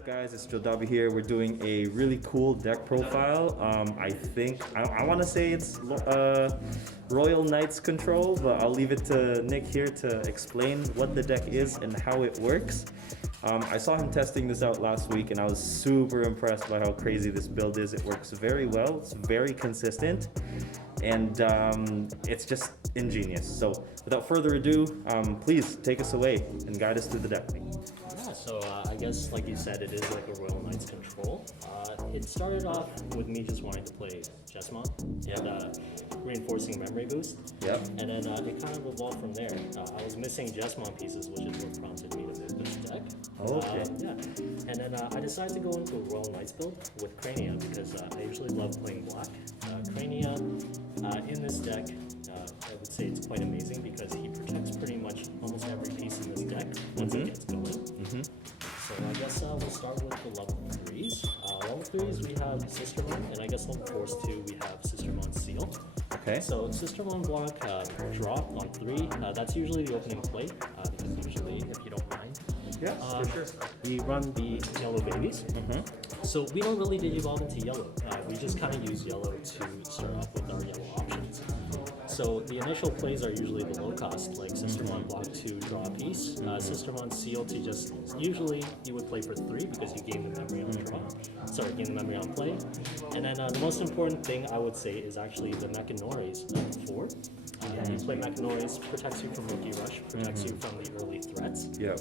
up, guys? It's Jodabi here. We're doing a really cool deck profile. I want to say it's Royal Knights Control, but I'll leave it to Nick here to explain what the deck is and how it works. I saw him testing this out last week, and I was super impressed by how crazy this build is. It works very well. It's very consistent, and it's just ingenious. So without further ado, please take us away and guide us through the deck. Yeah, so I guess like you said, it is like a Royal Knights control. It started off with me just wanting to play Jesmon and reinforcing memory boost. Yep. And then it kind of evolved from there. I was missing Jesmon pieces, which is what prompted me to make this deck. Okay. And then I decided to go into a Royal Knights build with Crania because I usually love playing black. Crania in this deck, I would say it's quite amazing because he protects pretty much almost every piece in this deck once it gets going. So I guess we'll start with the level 3s. Level 3s we have Sistermon, and I guess level 4s too we have Sistermon Seal. Okay. So Sistermon block drop on 3, that's usually the opening play, because usually, if you don't mind, For sure. we run the yellow babies. So we don't really Digivolve into yellow. We just kind of use yellow to start off with our yellow options. So the initial plays are usually the low cost, like Sistermon block to draw a piece, Sistermon Seal to just, usually you would play for 3 because you gain the memory on draw. Sorry, gain the memory on play. And then the most important thing I would say is actually the Mechanories on 4. You play Mechanories, protects you from Rookie Rush, protects you from the early threats. Yeah.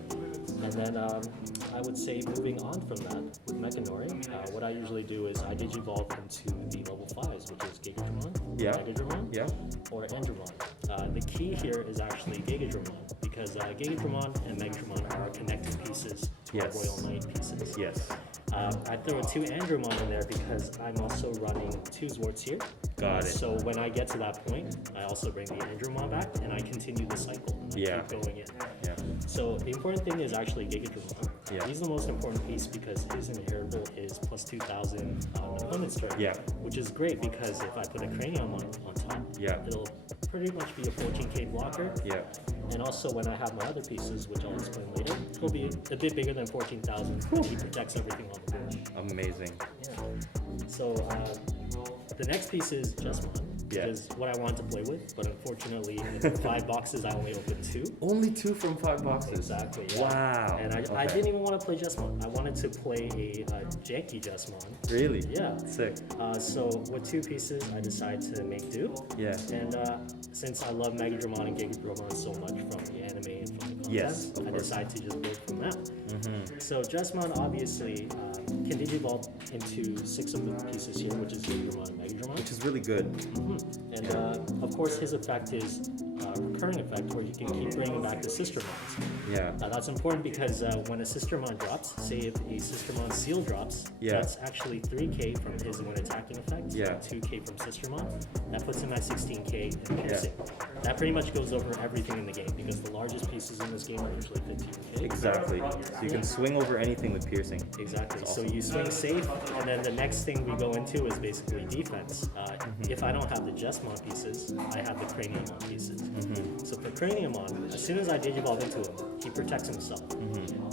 And then I would say moving on from that, with Mechanori, what I usually do is I Digivolve into the level 5s, which is Gigadramon, Megadramon, or Andromon. The key here is actually Gigadramon, because Gigadramon and Megadramon are connected pieces to our Royal Knight pieces. Yes. I throw 2 Andromon in there because I'm also running 2 Zwarts here. Got it. So when I get to that point, I also bring the Andromon back and I continue the cycle. Keep going in. Yeah. So the important thing is actually Gigadramon. He's the most important piece because his inheritable is plus 2,000 on opponent's turn. Which is great because if I put a Cranium on top, it'll pretty much be a 14k blocker. And also when I have my other pieces, which I'll explain later, it'll be a bit bigger than 14,000. He protects everything on the board. Amazing. So the next piece is Jesmon. Which is what I wanted to play with, but unfortunately in 5 boxes I only opened 2. Only 2 from 5 boxes? Exactly, Wow. And I didn't even want to play Jesmon. I wanted to play a janky Jesmon. Really? Yeah. Sick. So with 2 pieces I decided to make do. And since I love Megadramon and Gigadramon so much from the anime and from the content, I decided to just build from that. So Jesmon obviously can Digivolve into 6 of the pieces here, which is Gigadramon and Megadramon. Which is really good. And of course his effect is a recurring effect where you can keep bringing back the Sistermons. That's important because when a Sistermon drops, say if a Sistermon Seal drops, that's actually 3k from his when attacking effect, 2k from Sistermon. That puts him at 16k in piercing. That pretty much goes over everything in the game because the largest pieces in this game are usually 15k. Exactly. So you can swing over anything with piercing. Exactly. So you swing safe, and then the next thing we go into is basically defense. If I don't have the Jesmon pieces, I have the Craniumon pieces. So for Craniumon, as soon as I Digivolve into him, he protects himself.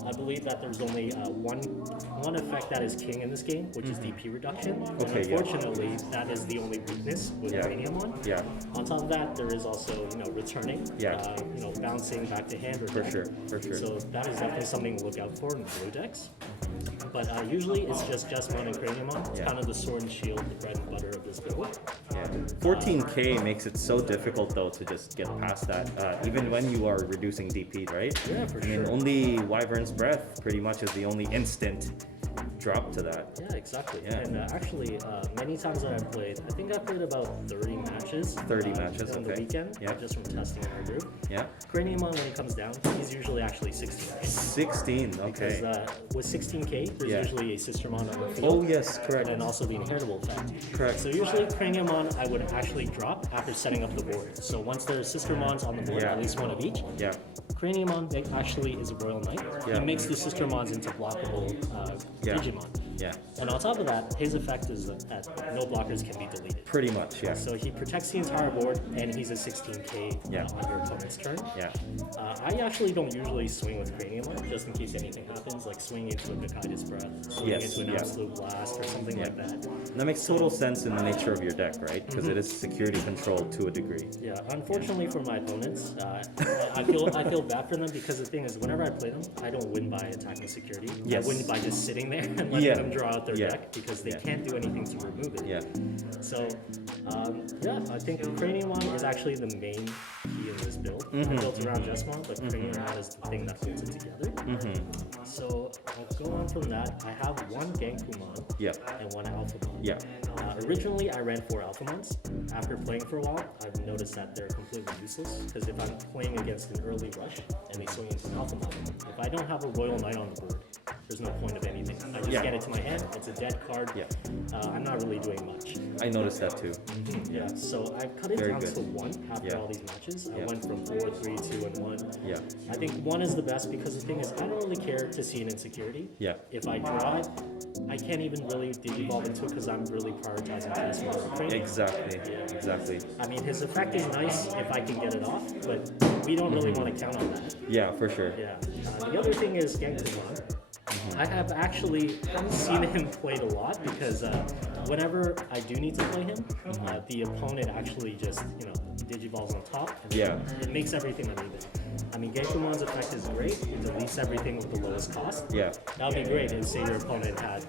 I believe that there's only one effect that is king in this game, which is DP reduction. And unfortunately, that is the only weakness with Craniumon. On top of that, there is also returning, bouncing back to hand or For sure. So that is definitely something to look out for in the blue decks. But usually it's just Jesmon and Craniumon. It's kind of the sword and shield, the bread and butter of this build. 14k makes it so difficult though to just get past that, even when you are reducing DP, right? I mean, only Wyvern's Breath pretty much is the only instant drop to that. Yeah, exactly. And actually, many times that I've played, I think I played about 30 matches. 30 matches, on the weekend, just from testing in our group. Craniumon, when he comes down, he's usually actually 16k. 16, okay. Because with 16k, there's usually a Sistermon on the field. Oh yes, correct. And then also the inheritable effect. Correct. So usually Craniumon I would actually drop after setting up the board. So once there's Sistermons on the board, at least one of each, Craniumon actually is a Royal Knight. He makes the Sistermons into blockable Digimon. Yeah. And on top of that, his effect is that no blockers can be deleted. Pretty much, yeah. So he protects the entire board, and he's a 16k Yeah. on your opponent's turn. Yeah. I actually don't usually swing with Cranium One, just in case anything happens, like swinging into a Bacchus Breath, swinging Yes, into an yeah. Absolute Blast, or something like that. That makes total sense in the nature of your deck, right? Because it is security controlled to a degree. Yeah, unfortunately for my opponents, I feel bad for them because the thing is, whenever I play them, I don't win by attacking security. Yes. I win by just sitting there and letting Yeah. them draw out their Yeah. deck because they Yeah. can't do anything to remove it. Yeah. So, yeah, I think Cranium One is actually the main key in this build. I built around Jesmon, but Cranium One is the thing that holds it together. So I'll go on from that. I have one Genkumon Yeah. and one Alphamon. Yeah. Originally, I ran 4 Alphamons. After playing for a while, I've noticed that they're completely useless because if I'm playing against an early rush and they swing into an Alphamon, if I don't have a Royal Knight on the board, there's no point of anything. I just Yeah. get it to my hand, it's a dead card. Yeah. I'm not really doing much. I noticed that too. Yeah, so I cut it Very down good. to 1 after Yeah. all these matches. I Yeah. went from 4, 3, 2, and 1. Yeah. I think 1 is the best because the thing is, I don't really care to see an insecurity. Yeah. If I draw it, I can't even really Digivolve into it because I'm really prioritizing Jesmon or Cranium. Exactly. Exactly. I mean, his effect is nice if I can get it off, but we don't really want to count on that. Yeah, for sure. Yeah. The other thing is Genkumon. I have actually seen him played a lot because whenever I do need to play him, the opponent actually just, Digivolves on top. And Yeah. It makes everything uneven. I mean, Genkumon's effect is great. It deletes everything with the lowest cost. Yeah. That would be great if, say, your opponent had,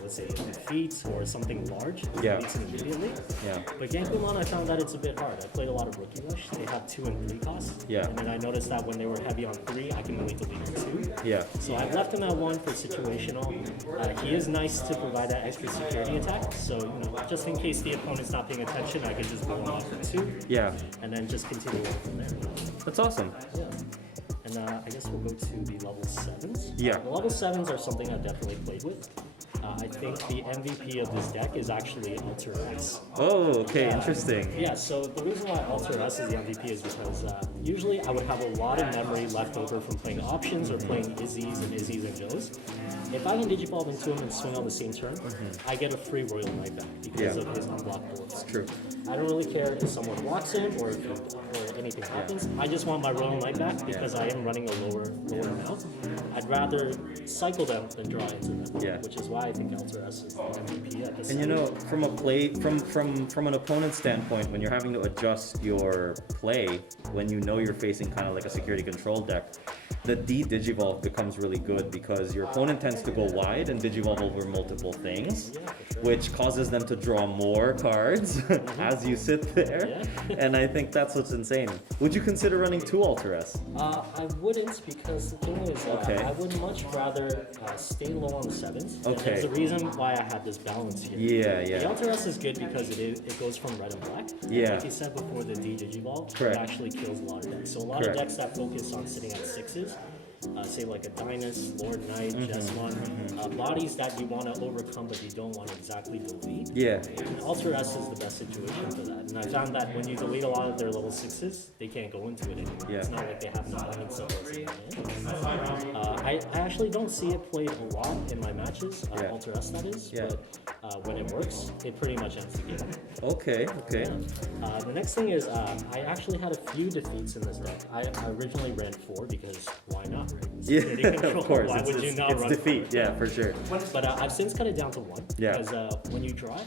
let's say, defeats or something large. It Yeah. deletes it immediately. Yeah. But Genkumon, I found that it's a bit hard. I played a lot of Rookie Rush. They have 2 and 3 costs. Yeah. And then I noticed that when they were heavy on 3, I can only delete 2. Yeah. So I've left him at 1 for situational. He is nice to provide that extra security attack. So, just in case the opponent's not paying attention, I could just blow him off for 2 Yeah. and then just continue on from there. That's awesome. Yeah. And I guess we'll go to the level 7s. Yeah. The level 7s are something I've definitely played with. I think the MVP of this deck is actually Alter S. Oh, okay, interesting. Yeah, so the reason why Alter S is the MVP is because usually I would have a lot of memory left over from playing options or playing Izzies and Joes. If I can Digivolve into him and swing on the same turn, I get a free Royal Knight back because of his unblocked boards. True. I don't really care if someone blocks him or if anything happens. I just want my Royal Knight back because I am running a lower amount. I'd rather cycle them than draw into them, Yeah. which is why I think Alter S is the MVP at this And from a play, from an opponent's standpoint, when you're having to adjust your play, when you know you're facing kind of like a security control deck, the D-Digivolve becomes really good because your opponent tends to go wide and Digivolve over multiple things, which causes them to draw more cards as you sit there. And I think that's what's insane. Would you consider running 2 Alter S? I wouldn't because the thing is, Okay. I would much rather stay low on the 7s. And Okay. there's a reason why I had this balance here. Yeah, The yeah. Alter S is good because it goes from red and black. Yeah. Like you said before, the D-Digivolve, Correct. it actually kills a lot of decks. So a lot Correct. of decks that focus on sitting at 6s, say like a Dynast, Lord Knight, Jesmon, bodies that you want to overcome but you don't want to exactly delete. Yeah. Alter S is the best situation for that. And I found that when you delete a lot of their level 6s, they can't go into it anymore. Yeah. It's not like they have no diamond symbols in their hand. I actually don't see it played a lot in my matches, Yeah. Alter S that is, Yeah. but when it works, it pretty much ends the game. Okay, okay. The next thing is, I actually had a few defeats in this deck. I originally ran 4 because why not, right? Yeah, Security control. of course. Why It's, would you it's, not it's run defeat. 4? Yeah, for sure. But I've since cut it down to 1 Yeah. because when you draw it,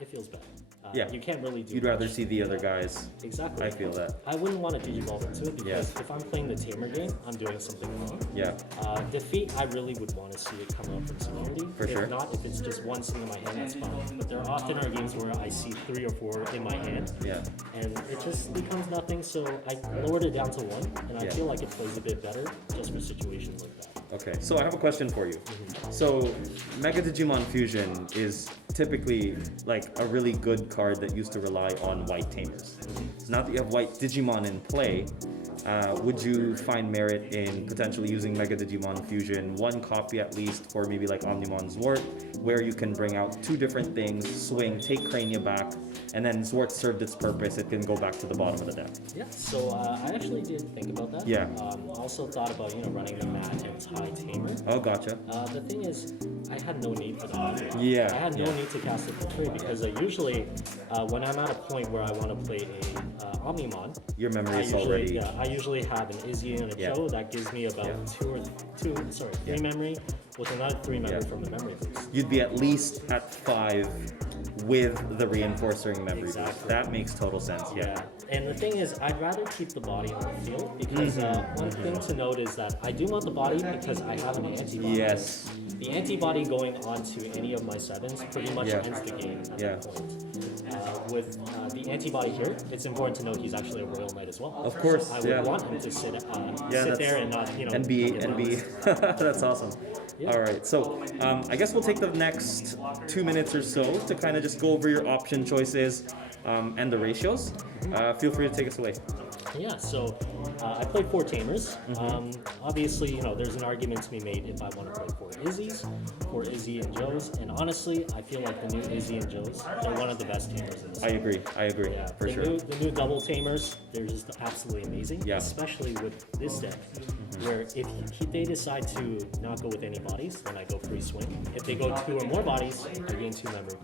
it feels better. Yeah. You can't really do You'd rather much. see the other guys. Exactly. I feel that. I wouldn't want to Digivolve into it because Yeah. if I'm playing the Tamer game, I'm doing something wrong. Yeah. Defeat, I really would want to see it come out from security. For if sure. not, if it's just one sitting in my hand, that's fine. But there often are games where I see 3 or 4 in my hand, Yeah. and it just becomes nothing. So I lowered it down to 1, and I Yeah. feel like it plays a bit better just for situations like that. Okay, so I have a question for you. So, Mega Digimon Fusion is typically like a really good card that used to rely on white tamers. Now that you have white Digimon in play, would you find merit in potentially using Mega Digimon Fusion, one copy at least, or maybe like Omnimon Zwart, where you can bring out two different things, swing, take Crania back, and then Zwart served its purpose, it can go back to the bottom of the deck. Yeah, so I actually did think about that. Yeah. Also thought about, running the Mat and Tie Tamer. Oh, gotcha. The thing is, I had no need for that. Yeah. I had no need to cast it for free because usually when I'm at a point where I want to play a Omnimon, Your memory is already... Yeah, I usually have an Izzy and a Cho that gives me about three memory with another 3 memory from the memory boost. You'd be at least at 5 with the reinforcing memory boost. Exactly. That makes total sense, yeah. And the thing is, I'd rather keep the body on the field because one thing to note is that I do want the body because I have an antibody. Yes. The antibody going onto any of my 7s pretty much ends the game at that point. With the antibody here, it's important to note he's actually a Royal Knight as well. Of course, I would want him to sit there and not, and be. That's awesome. Yeah. All right, so I guess we'll take the next 2 minutes or so to kind of just go over your option choices and the ratios. Feel free to take us away. Yeah, so I played 4 Tamers. Obviously, there's an argument to be made if I want to play 4 Izzies, 4 Izzy and Joes, and honestly, I feel like the new Izzy and Joes, they're one of the best Tamers in this. I agree, Yeah, for sure. The new double Tamers, they're just absolutely amazing, especially with this deck, where if they decide to not go with any bodies, then I go free swing. If they go 2 or more bodies, I gain 2 memory.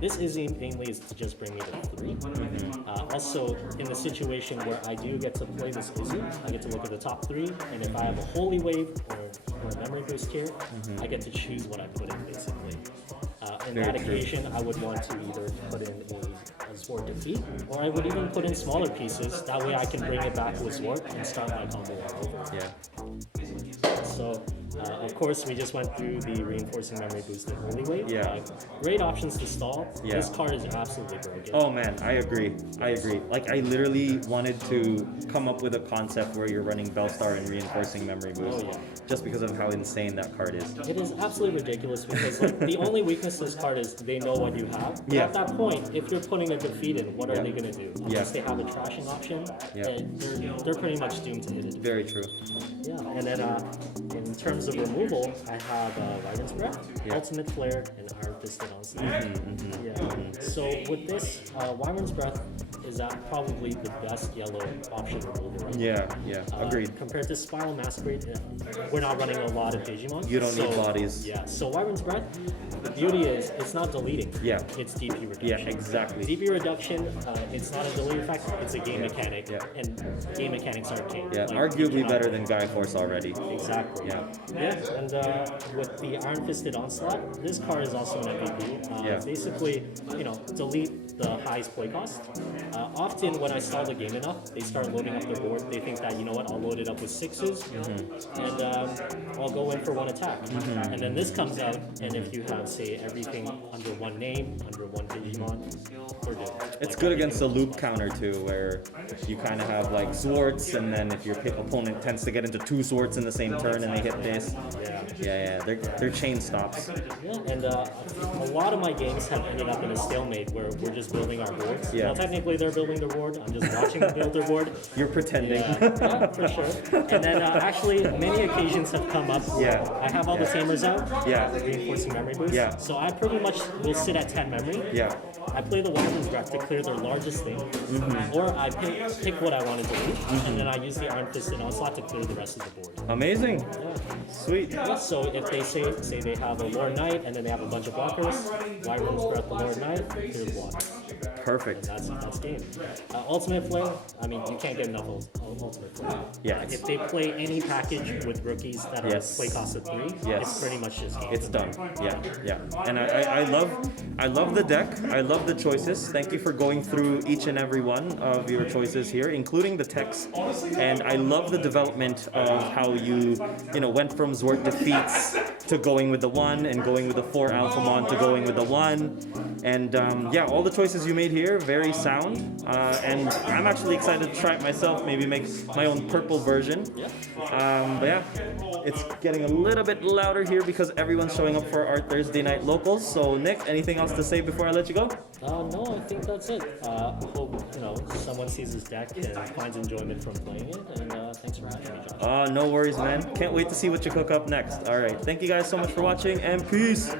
This Izzy mainly is to just bring me to 3. Also, in the situation where I do get to play this Izzy, I get to look at the top 3, and if I have a Holy Wave or a Memory Boost here, I get to choose what I put in, basically. In that occasion, I would want to either put in a Zwart defeat, or I would even put in smaller pieces. That way I can bring it back with Zwart and start my combo all over. Yeah. So, of course, we just went through the reinforcing memory boost and Holy Wave. Yeah. Great options to stall. Yeah. This card is absolutely broken. Oh man, I agree. Like I literally wanted to come up with a concept where you're running Bellstar and reinforcing memory boost, just because of how insane that card is. It is absolutely ridiculous because the only weakness of this card is they know what you have. But at that point, if you're putting a defeat in, what are they going to do? Unless they have a trashing option, they're pretty much doomed to hit it. Very true. Yeah, and then in terms of removal, I have Wyvern's Breath, Ultimate Flare, and Iron Fisted Onslaught. So with this, Wyvern's Breath is probably the best yellow option removal right now. Agreed. Compared to Spiral Masquerade, we're not running a lot of Digimon. You don't need bodies. Yeah, so Wyvern's Breath, the beauty is it's not deleting. It's DP reduction. Yeah, exactly. DP reduction, it's not a delete effect, it's a game mechanic, and game mechanics are king. Yeah, arguably better than Gaia Force already. Exactly. And with the Iron Fisted Onslaught, this card is also an MVP. Basically, delete the highest play cost. Often when I stall the game enough, they start loading up their board. They think that, I'll load it up with 6s, and I'll go in for 1 attack. And then this comes out, and if you have, say, everything under 1 name, under 1 Digimon, we're good. It's good against the loop counter too, where you kind of have like Zwarts, and then if your opponent tends to get into 2 Zwarts in the same turn and they hit this, they're chain stops. And a lot of my games have ended up in a stalemate where we're just building our boards. Well, technically they're building their board. I'm just watching them build their board. You're pretending. Yeah, for sure. And then actually, many occasions have come up. I have all the Tamers out. Reinforcing memory boost. So I pretty much will sit at 10 memory. I play the Wyvern's Breath to clear their largest thing, or I pick what I want to delete, and then I use the Iron Fisted Onslaught to clear the rest of the board. Amazing. Sweet. So if they say they have a Lord Knight and then they have a bunch of blockers, Wyvern's Breath the Lord Knight, clear block. Perfect. And that's game. Ultimate Flare, you can't get enough Ultimate Flare. If they play any package with rookies that are play cost of 3, it's pretty much just game. It's done. And I love the deck. I love the choices. Thank you for going through each and every one of your choices here, including the text. And I love the development of how you went from Zwart defeats to going with the 1, and going with the 4 Alphamon to going with the 1. And all the choices you made here, very sound. And I'm actually excited to try it myself, maybe make my own purple version. Yeah. But yeah, it's getting a little bit louder here because everyone's showing up for our Thursday night locals. So Nick, anything else to say before I let you go? No, I think that's it. Hope someone sees his deck and finds enjoyment from playing it. And thanks for having me, Josh. No worries, man. Can't wait to see what you cook up next. All right, thank you guys so much for watching, and peace.